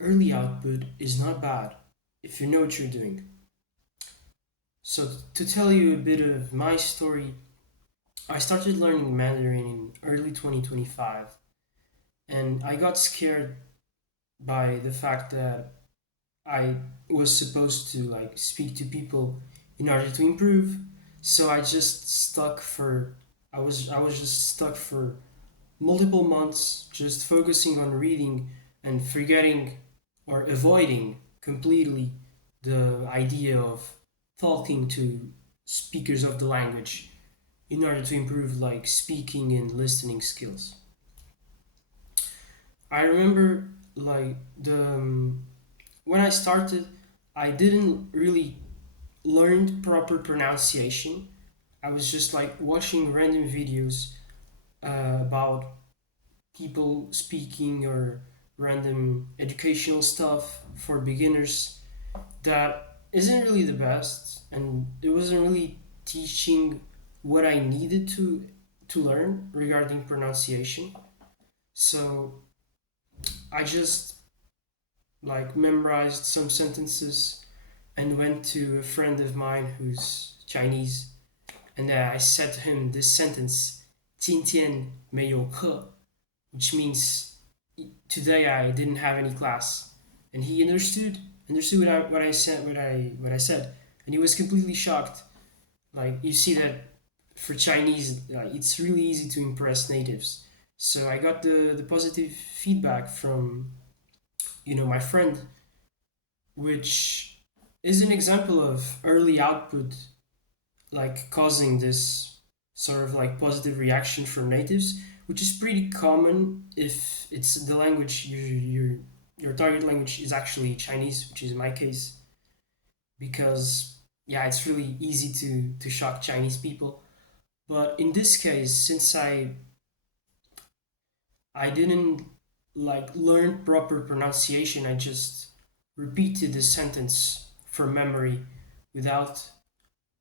Early output is not bad if you know what you're doing. So, to tell you a bit of my story, I started learning Mandarin in early 2025, and I got scared by the fact that I was supposed to like speak to people in order to improve. So I was just stuck for multiple months just focusing on reading and forgetting or avoiding completely the idea of talking to speakers of the language in order to improve like speaking and listening skills. I remember like the when I started, I didn't really learn proper pronunciation. I was just like watching random videos about people speaking or random educational stuff for beginners that isn't really the best, and it wasn't really teaching what I needed to learn regarding pronunciation. So I just like memorized some sentences and went to a friend of mine who's Chinese, and I said to him this sentence: 今天没有课, which means today I didn't have any class, and he understood what I said, and he was completely shocked. Like you see that for Chinese, it's really easy to impress natives. So I got the positive feedback from my friend, which is an example of early output like causing this sort of like positive reaction from natives, which is pretty common if it's the language your target language is actually Chinese, which is my case, because yeah, it's really easy to shock Chinese people. But in this case, since I didn't like learn proper pronunciation, I just repeated the sentence from memory without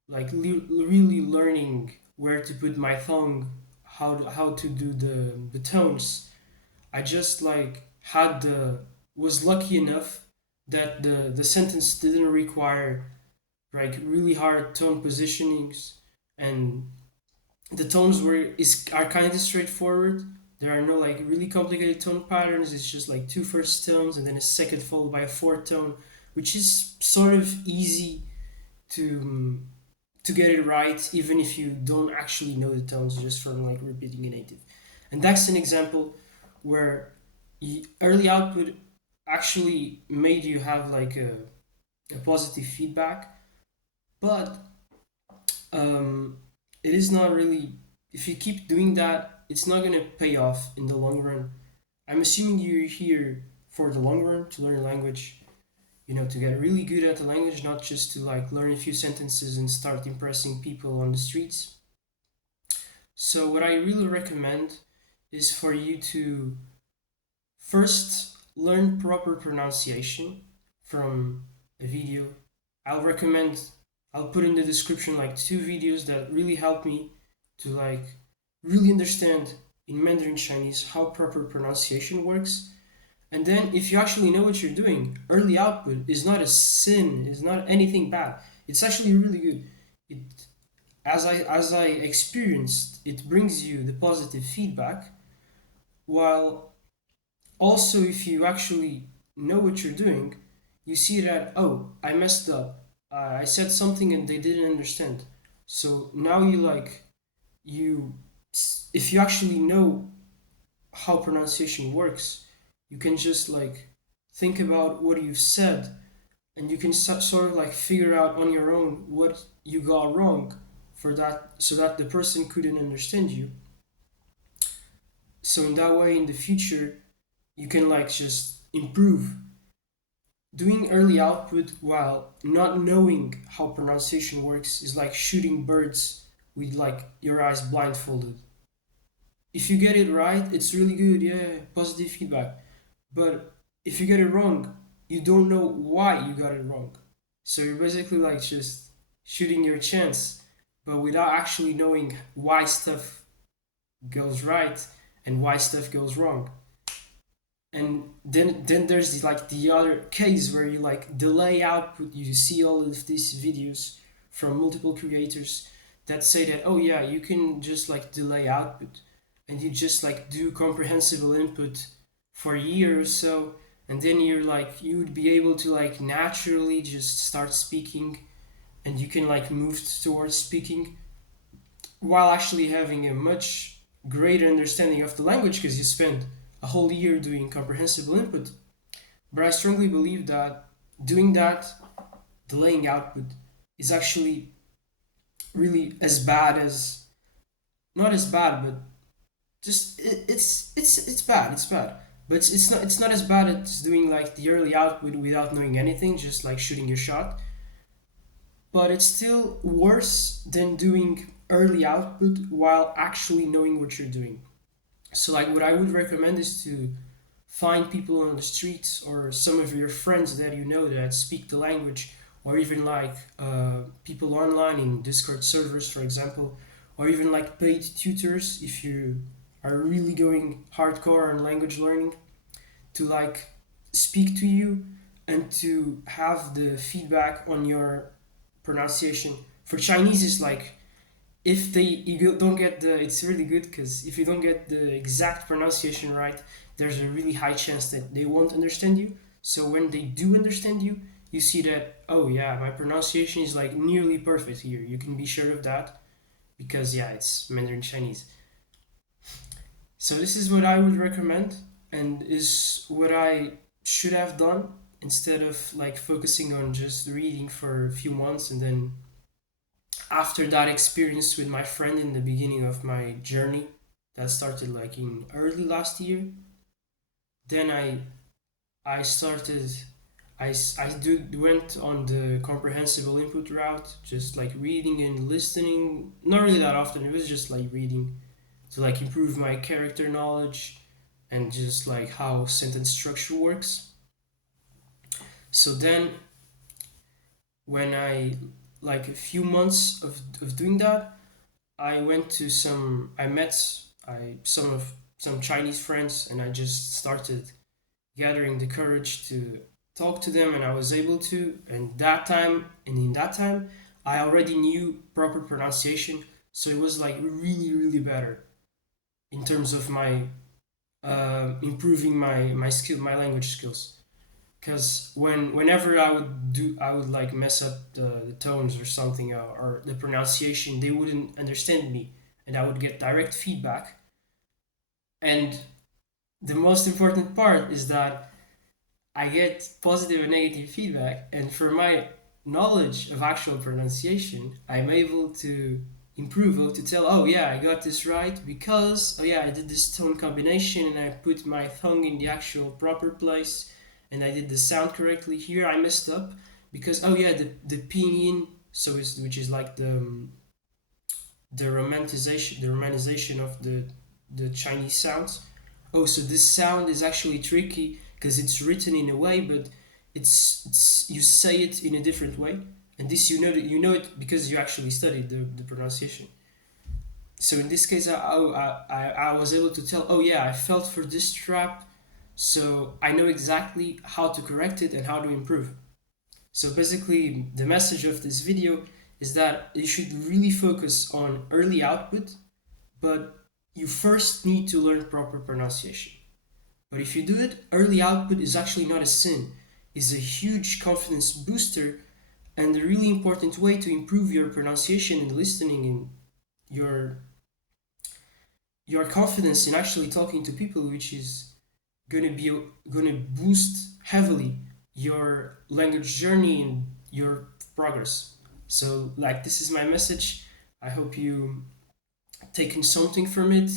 like really learning where to put my tongue, how to do the tones. I just like had the was lucky enough that the sentence didn't require like really hard tone positionings, and the tones are kind of straightforward. There are no like really complicated tone patterns. It's just like two first tones and then a second followed by a fourth tone, which is sort of easy to to get it right, even if you don't actually know the tones just from like repeating a native. And that's an example where early output actually made you have like a positive feedback, but um, it is not really, if you keep doing that, it's not going to pay off in the long run. I'm assuming you're here for the long run to learn a language, to get really good at the language, not just to like learn a few sentences and start impressing people on the streets. So, what I really recommend is for you to first learn proper pronunciation from a video. I'll recommend, I'll put in the description like two videos that really help me to like really understand in Mandarin Chinese how proper pronunciation works. And then, if you actually know what you're doing, early output is not a sin, is not anything bad. It's actually really good. It, as I experienced, it brings you the positive feedback. While also, if you actually know what you're doing, you see that, oh, I messed up. I said something and they didn't understand. So now you, if you actually know how pronunciation works, you can just like think about what you've said, and you can sort of like figure out on your own what you got wrong for that, so that the person couldn't understand you. So in that way, in the future, you can like just improve. Doing early output while not knowing how pronunciation works is like shooting birds with like your eyes blindfolded. If you get it right, it's really good, yeah, positive feedback. But if you get it wrong, you don't know why you got it wrong. So you're basically like just shooting your chance, but without actually knowing why stuff goes right and why stuff goes wrong. And then there's like the other case where you like delay output. You see all of these videos from multiple creators that say that, oh yeah, you can just like delay output, and you just like do comprehensible input for a year or so, and then you would be able to like naturally just start speaking, and you can like move towards speaking while actually having a much greater understanding of the language because you spent a whole year doing comprehensible input. But I strongly believe that doing that, delaying output, is actually really as bad as, not as bad, but just it's bad. It's bad. But it's not as bad as doing like the early output without knowing anything, just like shooting your shot. But it's still worse than doing early output while actually knowing what you're doing. So like what I would recommend is to find people on the streets or some of your friends that you know that speak the language, or even like people online in Discord servers, for example, or even like paid tutors if you are really going hardcore on language learning, to like speak to you and to have the feedback on your pronunciation. For Chinese, is like if you don't get the, it's really good because if you don't get the exact pronunciation right, there's a really high chance that they won't understand you. So when they do understand you, you see that, oh yeah, my pronunciation is like nearly perfect here. You can be sure of that because yeah, it's Mandarin Chinese. So this is what I would recommend, and is what I should have done instead of like focusing on just reading for a few months. And then after that experience with my friend in the beginning of my journey that started like in early last year, then I started, went on the comprehensible input route, just like reading and listening, not really that often. It was just like reading to like improve my character knowledge and just like how sentence structure works. So then when I, like a few months of doing that, I met some Chinese friends, and I just started gathering the courage to talk to them, and I was able to. And in that time, I already knew proper pronunciation, so it was like really, really better in terms of my improving my language skills. Because whenever I would like mess up the tones or something, or the pronunciation, they wouldn't understand me, and I would get direct feedback. And the most important part is that I get positive and negative feedback, and for my knowledge of actual pronunciation, I'm able to improve, or to tell, oh yeah, I got this right because, oh yeah, I did this tone combination and I put my tongue in the actual proper place, and I did the sound correctly. Here I messed up because, oh yeah, the pinyin, which is like the romanization of the Chinese sounds. Oh, so this sound is actually tricky because it's written in a way, but it's you say it in a different way, and this you know it because you actually studied the pronunciation. So in this case, I was able to tell, oh yeah, I felt for this trap, so I know exactly how to correct it and how to improve. So basically, the message of this video is that you should really focus on early output, but you first need to learn proper pronunciation. But if you do it, early output is actually not a sin. It's a huge confidence booster and a really important way to improve your pronunciation and listening, and your your confidence in actually talking to people, which is gonna boost heavily your language journey and your progress. So like this is my message. I hope you taken something from it,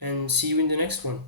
and see you in the next one.